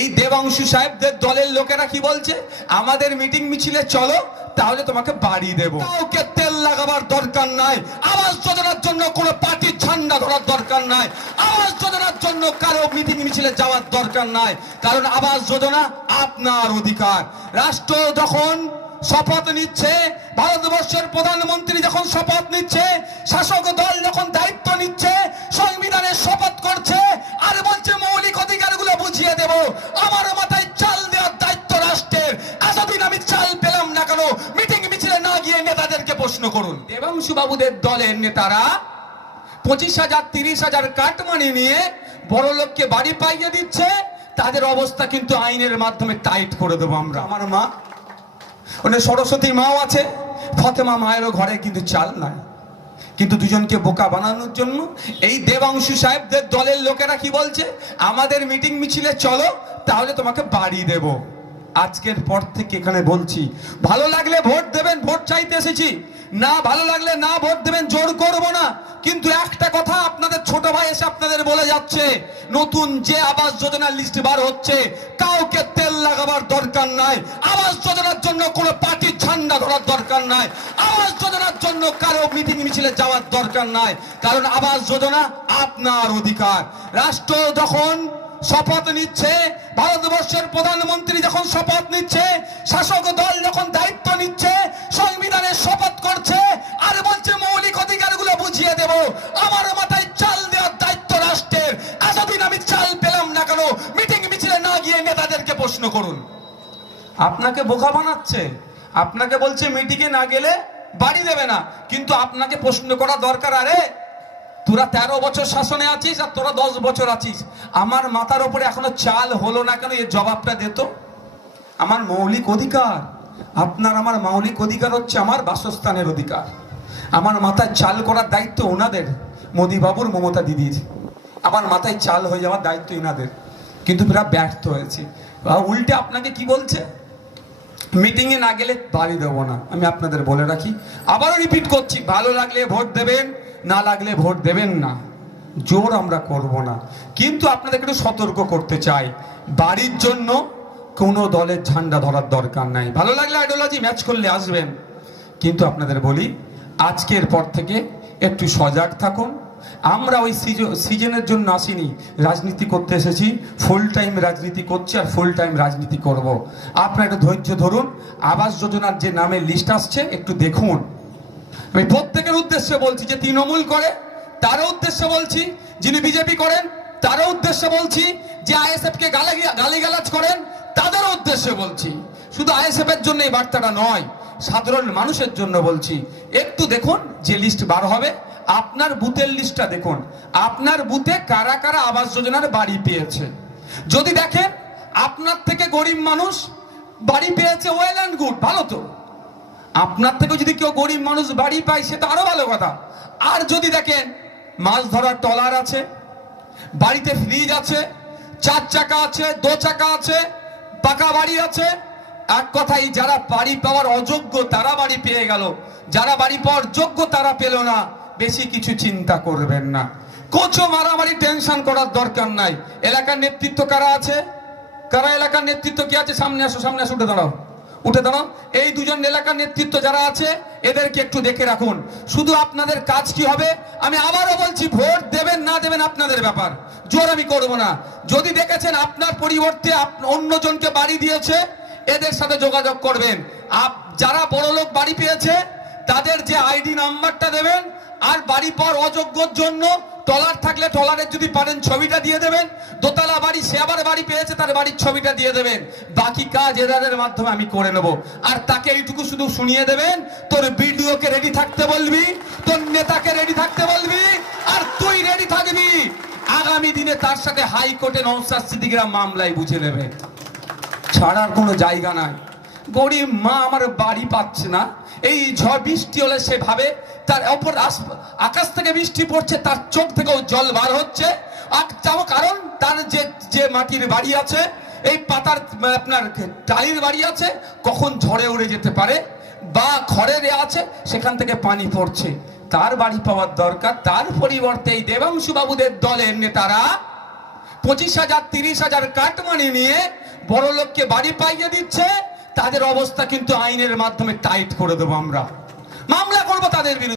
এই দেবাংশু সাহেবদের দলের লোকেরা কি বলছে? আমাদের মিটিং মিছিলে চলো, তাহলে তোমাকে বাড়ি দেব। কাউকে তেল লাগাবার দরকার নাই। আবাস যোজনার জন্য কোনো পার্টির ঝান্ডা ধরার দরকার নাই। আবাস যোজনার জন্য কারও মিটিং মিছিলে যাওয়ার দরকার নাই। কারণ আবাস যোজনা আপনার অধিকার। রাষ্ট্র যখন শপথ নিচ্ছে, ভারতবর্ষের প্রধানমন্ত্রী যখন শপথ নিচ্ছে, শাসক দল যখন দায়িত্ব নিচ্ছে সংবিধানের শপথ করছে, আর বলছে মৌলিক অধিকারগুলো বাবুদের দলের নেতারা পঁচিশ হাজার, তিরিশ হাজার কাটমানি নিয়ে বড় লোককে বাড়ি পাইয়ে দিচ্ছে, তাদের অবস্থা কিন্তু আইনের মাধ্যমে টাইট করে দেবো আমরা। আমার মা ওখানে সরস্বতী মাও আছে, ফতেমা মায়েরও ঘরে কিন্তু চাল নাই। কিন্তু দুজনকে বোকা বানানোর জন্য এই দেবাংশু সাহেবদের দলের লোকেরা কি বলছে? আমাদের মিটিং মিছিলে চলো, তাহলে তোমাকে বাড়ি দেব। আজকের পর থেকে এখানে বলছি, ভালো লাগলে ভোট দেবেন, ভোট চাইতে এসেছি। না ভালো লাগলে না ভোট দেবেন, জোর করব না। কিন্তু একটা কথা আপনাদের ছোট ভাই এসে আপনাদের বলে যাচ্ছে, নতুন যে আবাস যোজনার লিস্ট বার হচ্ছে, কাউকে তেল লাগাবার দরকার নাই। আবাস যোজনার জন্য কোনো পার্টির ঝান্ডা ধরার দরকার নাই। আবাস যোজনার জন্য কারও মিটিং মিছিলে যাওয়ার দরকার নাই। কারণ আবাস যোজনা আপনার অধিকার। রাষ্ট্র যখন শপথ নিচ্ছে। ভারতবর্ষের প্রধানমন্ত্রী যখন শপথ নিচ্ছে, শাসক দল যখন দায়িত্ব নিচ্ছে সংবিধানের শপথ করছে, আর বলছে, মৌলিক অধিকারগুলো বুঝিয়ে দেব। আমার মাথায় চাল দেওয়ার দায়িত্ব রাষ্ট্রের। এতদিন আমি চাল পেলাম না কেন? মিটিং মিছিলে না গিয়ে নেতাদেরকে প্রশ্ন করুন। আপনাকে বোকা বানাচ্ছে। আপনাকে বলছে, মিটিংয়ে না গেলে বাড়ি দেবে না। কিন্তু আপনাকে প্রশ্ন করা দরকার, আরে তোরা তেরো বছর শাসনে আছিস আর তোরা দশ বছর আছিস। আমার মাথার উপরে এখনও চাল হলো না কেন? এর জবাবটা দিত আমার মৌলিক অধিকার। আপনার আমার মৌলিক অধিকার হচ্ছে আমার বাসস্থানের অধিকার। আমার মাথায় চাল করার দায়িত্ব ওনাদের মোদী বাবুর মমতা দিদির। আমার মাথায় চাল হয়ে যাওয়ার দায়িত্ব এনাদের। কিন্তু এরা ব্যর্থ হয়েছে। উল্টে আপনাকে কি বলছে? মিটিংয়ে না গেলে বাড়ি দেবো না। আমি আপনাদের বলে রাখি। আবারও রিপিট করছি, ভালো লাগলে ভোট দেবেন। না লাগলে ভোট দেবেন না। জোর আমরা করব না। কিন্তু আপনাদের একটু সতর্ক করতে চাই। বাড়ির জন্য কোনো দলের ঝান্ডা ধরার দরকার নাই। ভালো লাগলে আইডিওলজি ম্যাচ করলে আসবেন। কিন্তু আপনাদের বলি, আজকের পর থেকে একটু সজাগ থাকুন। আমরা ওই সিজনের জন্য আসিনি। রাজনীতি করতে এসেছি। ফুল টাইম রাজনীতি করছি আর ফুল টাইম রাজনীতি করব। আপনারা একটু ধৈর্য ধরুন। আবাস যোজনার যে নামের লিস্ট আসছে, একটু দেখুন। আমি প্রত্যেকের উদ্দেশ্যে বলছি যে তৃণমূল করে, তারও উদ্দেশ্যে বলছি, যিনি বিজেপি করেন, তারও উদ্দেশ্যে বলছি, যে আইএসএফ কে গালি গালিগালাজ করেন, তাদেরও উদ্দেশ্যে বলছি। শুধু আইএসএফ এর জন্য এই বার্তাটা নয়, সাধারণ মানুষের জন্য বলছি। একটু দেখুন যে লিস্ট বার হবে, আপনার বুথের লিস্টটা দেখুন। আপনার বুথে কারা কারা আবাস যোজনার বাড়ি পেয়েছে? যদি দেখেন, আপনার থেকে গরিব মানুষ বাড়ি পেয়েছে ওয়েল অ্যান্ড গুড ভালো তো। আপনার থেকে যদি কেউ গরিব মানুষ বাড়ি পায় সেটা আরও ভালো কথা। আর যদি দেখেন মাছ ধরার টলার আছে, বাড়িতে ফ্রিজ আছে, চার চাকা আছে, দো চাকা আছে, পাকা বাড়ি আছে, এক কথাই যারা বাড়ি পাওয়ার অযোগ্য তারা বাড়ি পেয়ে গেল। যারা বাড়ি পাওয়ার যোগ্য তারা পেল না। বেশি কিছু চিন্তা করবেন না। কোচো মারামারি টেনশন করার দরকার নাই। এলাকার নেতৃত্ব কারা আছে? কারা এলাকার নেতৃত্ব কি আছে? সামনে আসো সামনে আসো, উঠে দাঁড়াও। উঠে দাঁড়াও এই দুজন এলাকার নেতৃত্ব যারা আছে, এদেরকে একটু দেখে রাখুন। শুধু আপনাদের কাজ কি হবে? আমি আবারও বলছি, ভোট দেবেন না দেবেন আপনাদের ব্যাপার। জোর আমি করব না। যদি দেখেছেন আপনার পরিবর্তে অন্যজনকে বাড়ি দিয়েছে, এদের সাথে যোগাযোগ করবেন। আপ- যারা বড় লোক বাড়ি পেয়েছে, তাদের যে আইডি নাম্বারটা দেবেন, আর বাড়ি পাওয়ার অযোগ্যর জন্য টলার থাকলে টলারের যদি পারেন ছবিটা দিয়ে দেবেন। দোতলা বাড়ি, সে আবার বাড়ি পেয়েছে, তার বাড়ির ছবিটা দিয়ে দেবেন। বাকি কাজ এদের মাধ্যমে আমি করে নেব। আর তাকে এইটুকু শুধু শুনিয়ে দেবেন, তোর ভিডিওকে রেডি থাকতে বলবি, তোর নেতাকে রেডি থাকতে বলবি, আর তুই রেডি থাকবি। আগামী দিনে তার সাথে হাইকোর্টে নৌসাদ সিদ্দিকিরা মামলায় বুঝে নেবে। ছাড়ার কোনো জায়গা নাই। গরিব মা আমার বাড়ি পাচ্ছে না। এই ঝড় বৃষ্টি হলে সে ভাবে তার অপর আকাশ থেকে বৃষ্টি পড়ছে, তার চোখ থেকেও জল বার হচ্ছে। কারণ, তার যে যে মাটির বাড়ি আছে, এই পাতার আপনার টালির বাড়ি আছে, কখন ঝড়ে উড়ে যেতে পারে বা এ আছে, সেখান থেকে পানি পড়ছে। তার বাড়ি পাওয়ার দরকার, তার পরিবর্তে এই দেবাংশু বাবুদের দলের নেতারা পঁচিশ হাজার, তিরিশ হাজার কাটমানি নিয়ে বড় লোককে বাড়ি পাইয়ে দিচ্ছে। তাদের অবস্থা কিন্তু আইনের মাধ্যমে টাইট করে দেবো আমরা। মামলা করব তাদের বিরুদ্ধে।